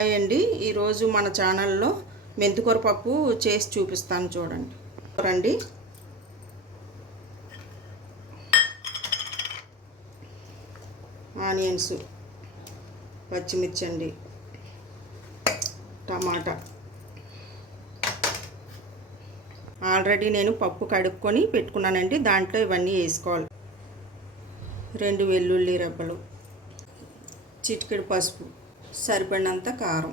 Hi అండి, ఈరోజు మన ఛానల్లో మెంతికూర పప్పు చేసి చూపిస్తాను చూడండి. రండి, ఆనియన్స్, పచ్చిమిర్చి అండి, టమాటా. ఆల్రెడీ నేను పప్పు కడుక్కొని పెట్టుకున్నానండి. దాంట్లో ఇవన్నీ వేసుకోవాలి. 2 వెల్లుల్లి రెబ్బలు, చిటికెడు పసుపు, సరిపడినంత కారం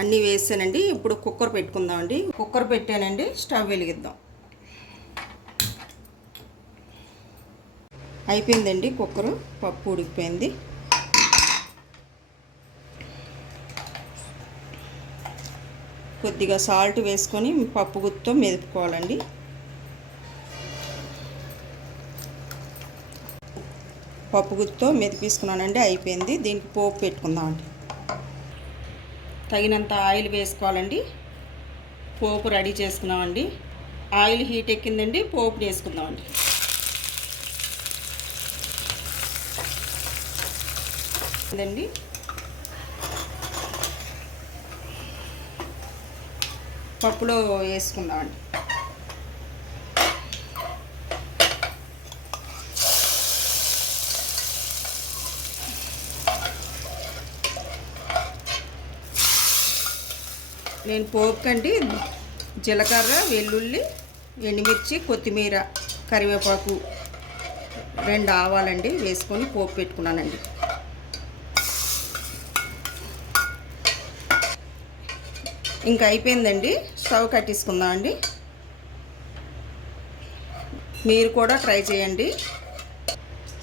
అన్నీ వేసానండి. ఇప్పుడు కుక్కర్ పెట్టుకుందామండి. కుక్కర్ పెట్టానండి, స్టవ్ వెలిగిద్దాం. అయిపోయిందండి కుక్కరు, పప్పు ఉడికిపోయింది. కొద్దిగా సాల్ట్ వేసుకొని పప్పు గుత్తితో మెదుపుకోవాలండి. పప్పు గుత్తితో మెదిపేసుకున్నానండి. అయిపోయింది. దీనికి పోపు పెట్టుకుందామండి. తగినంత ఆయిల్ వేసుకోవాలండి. పోపు రెడీ చేసుకున్నామండి. ఆయిల్ హీట్ ఎక్కిందండి, పోపు వేసుకుందామండి. ఇదండి పప్పులో వేసుకుందామండి. నేను పోపు కండి జీలకర్ర, వెల్లుల్లి, ఎండుమిర్చి, కొత్తిమీర, కరివేపాకు, 2 ఆవాలండి వేసుకొని పోపు పెట్టుకున్నానండి. ఇంకా అయిపోయిందండి. స్టవ్ కట్టేసుకుందామండి. మీరు కూడా ట్రై చేయండి.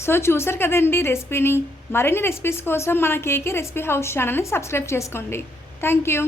సో చూసారు కదండి రెసిపీని. మరిన్ని రెసిపీస్ కోసం మన కేకే రెసిపీ హౌస్ ఛానల్ని సబ్స్క్రైబ్ చేసుకోండి. Thank you.